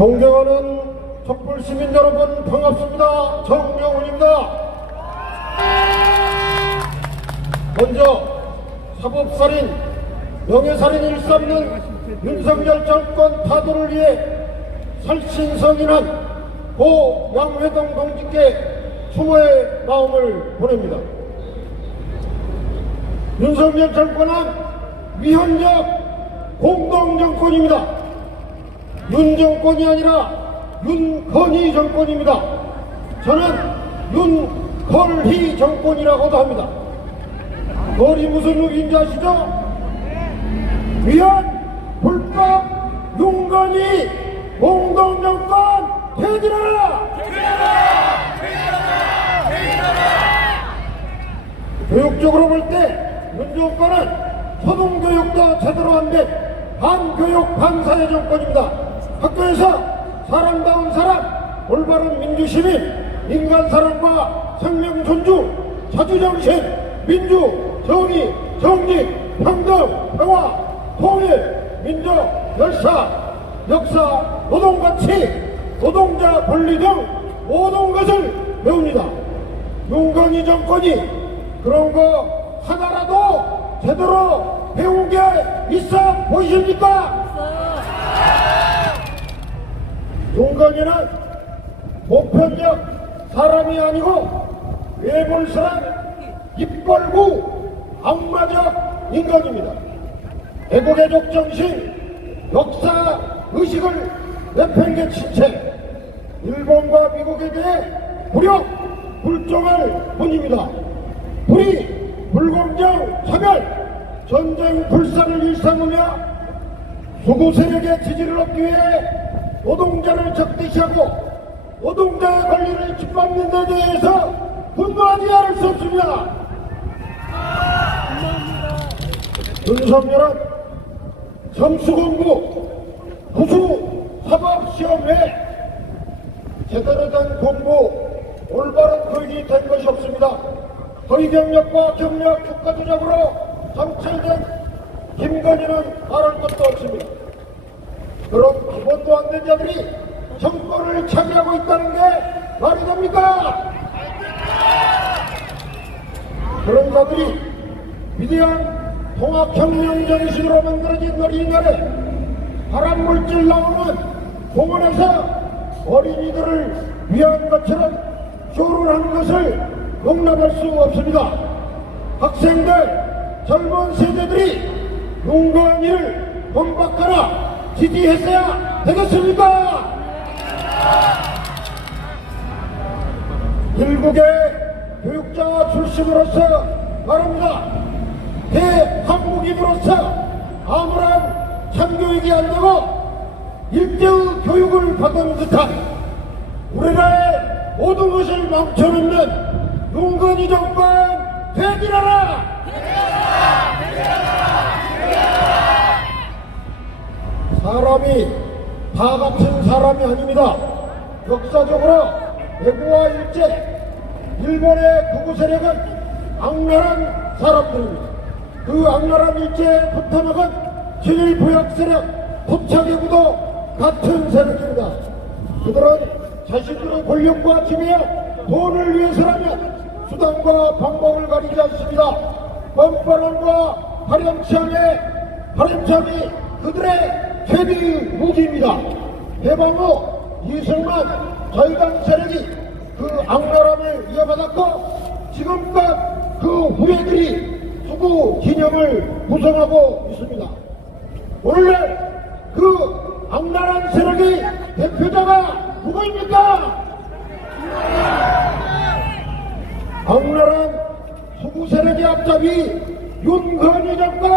존경하는 촛불 시민 여러분 반갑습니다. 정명훈입니다. 먼저 사법살인, 명예살인 일삼는 윤석열 정권 타도를 위해 살신성인한 고 양회동 동지께 추모의 마음을 보냅니다. 윤석열 정권은 위헌적 공동정권입니다. 윤정권이 아니라 윤건희 정권입니다. 저는 윤걸희 정권이라고도 합니다. 걸이 무슨 룩인지 아시죠? 위헌, 불법, 윤건희, 공동정권 퇴진하라! 교육적으로 볼 때 윤정권은 초등교육도 제대로 안 된 반교육 반사회 정권입니다. 학교에서 사람다운 사람, 올바른 민주시민, 인간 사랑과 생명 존중, 자주정신, 민주, 정의, 정직, 평등, 평화, 통일, 민족, 열사, 역사, 노동가치, 노동자 권리 등 모든 것을 배웁니다. 윤건희 정권이 그런 거 하나라도 제대로 배운 게 있어 보이십니까? 윤건희는 보편적 사람이 아니고 외골사람 입벌구 악마적 인간입니다. 애국애족 정신, 역사 의식을 내팽개친 채 일본과 미국에 대해 무력 불정할 뿐입니다. 불의, 불공정, 차별, 전쟁 불사를 일삼으며 수구 세력의 지지를 얻기 위해 노동자를 적대시하고 노동자의 권리를 짓밟는 데 대해서 분노하지 않을 수 없습니다. 윤석열은 점수 공부, 부수 사법 시험 외 제대로 된 공부, 올바른 교육이 된 것이 없습니다. 허위 경력과 경력 국가주적으로 정찰된 김건희는 말할 것도 없습니다. 그럼 기본도 안 된 자들이 정권을 차지하고 있다는 게 말이 됩니까? 그런 자들이 위대한 통합혁명 정신으로 만들어진 어린이날에 발암물질 나오는 공원에서 어린이들을 위한 것처럼 쇼를 하는 것을 용납할 수 없습니다. 학생들, 젊은 세대들이 윤건희를 본박하라 지지했어야 되겠습니까? 일국의 교육자 출신으로서 말합니다. 대한국인으로서 아무런 참교육이 안 되고 일대의 교육을 받은 듯한 우리나라의 모든 것을 망쳐놓는 윤건희 정권 퇴진하라! 사람이 다 같은 사람이 아닙니다. 역사적으로 대구와 일제, 일본의 극우 세력은 악랄한 사람들입니다. 그 악랄한 일제에 붙어먹은 친일 부역 세력, 토착의구도 같은 세력입니다. 그들은 자신들의 권력과 지위에 돈을 위해서라면 수단과 방법을 가리지 않습니다. 뻔뻔함과 발염치함에 발염참이 그들의 최대 무기입니다. 해방 후 이승만 저희당 세력이 그 악랄함을 이어받았고 지금껏 그 후예들이 수구 기념을 구성하고 있습니다. 오늘날 그 악랄한 세력의 대표자가 누구입니까? 악랄한 수구 세력의 앞잡이 윤건희 정권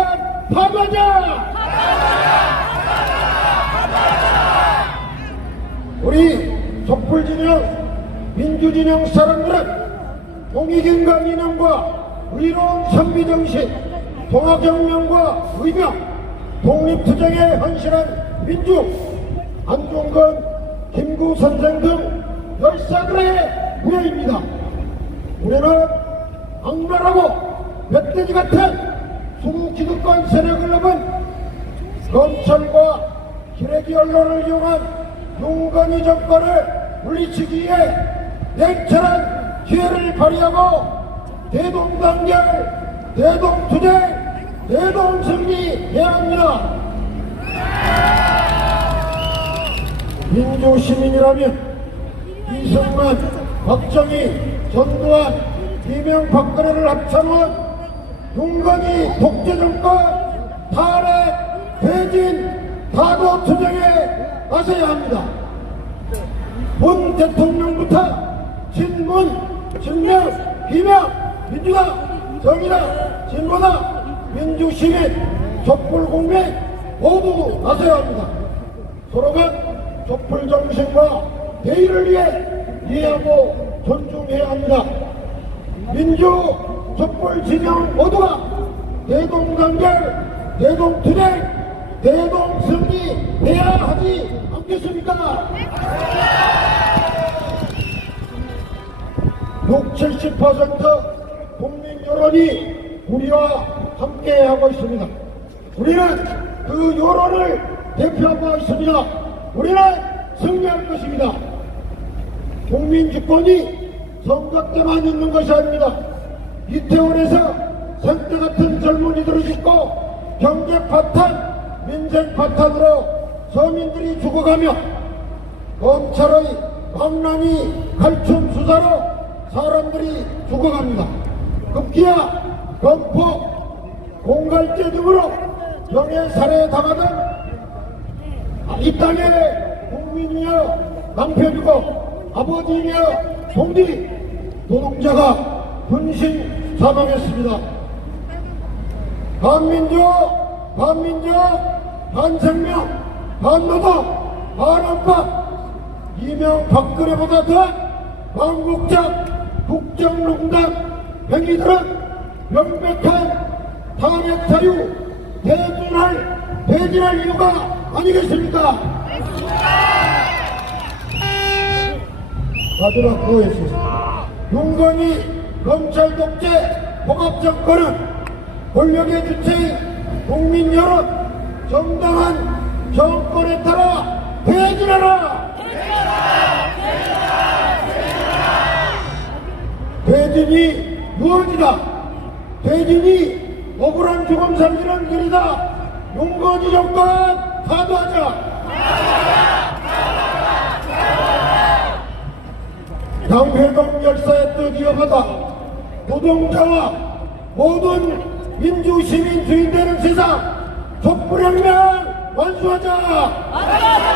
파괴자! 우리 촛불진영, 민주진영 사람들은 공익인간 이념과 의로운 선비정신, 통합혁명과 의명, 독립투쟁에 헌신한 민주, 안종건, 김구 선생 등 열사들의 후예입니다. 우리는 악랄하고 멧돼지 같은 수구 기득권 세력을 넘은 검찰과 기레기 언론을 이용한 용건이 정권을 물리치기 위해 냉철한 기회를 발휘하고 대동단결, 대동투쟁, 대동승리해야 합니다. 민주 시민이라면 이승만, 박정희, 전두환, 이명박근혜를 합쳐놓은 용건이 독재 정권 탄핵, 퇴진, 타도투쟁에 나서야 합니다. 본 대통령부터 친문, 친명, 비명, 민주당, 정의당, 진보당, 민주시민, 촛불공민 모두 나서야 합니다. 서로가 촛불 정신과 대의를 위해 이해하고 존중해야 합니다. 민주 촛불 진영 모두가 대동단결, 대동투쟁, 대동 승리 해야 하지 않겠습니까? 6, 70% 국민 여론이 우리와 함께하고 있습니다. 우리는 그 여론을 대표하고 있습니다. 우리는 승리할 것입니다. 국민 주권이 선거 때만 있는 것이 아닙니다. 이태원에서 생태 같은 젊은이들을 죽고 경제 파탄, 민생 파탄으로 서민들이 죽어가며 검찰의 망나니 칼춤 수사로 사람들이 죽어갑니다. 급기야 검포, 공갈죄 등으로 명예 살해 당하던 이 땅의 국민이여 남편이고 아버지이며 동지 노동자가 분신 사망했습니다. 반민족, 반민족, 반생명, 반노동, 반헌법 이명 박근혜보다 더 망국적 국정농단 행위들은 명백한 탄핵 사유 대진할 대진할 이유가 아니겠습니까? 마지막 구호였습니다. 용건이 검찰 독재 복합 정권은 권력의 주체인 국민 여론 정당한 정권에 따라 대진하라! 대진이 무엇이다? 대진이 억울한 죽음 살리는 길이다. 용건이 정권 사도하자. 당회동 열사의 뜻 이어가다 노동자와 모든 민주시민 주인 되는 세상 촛불혁명 완수하자.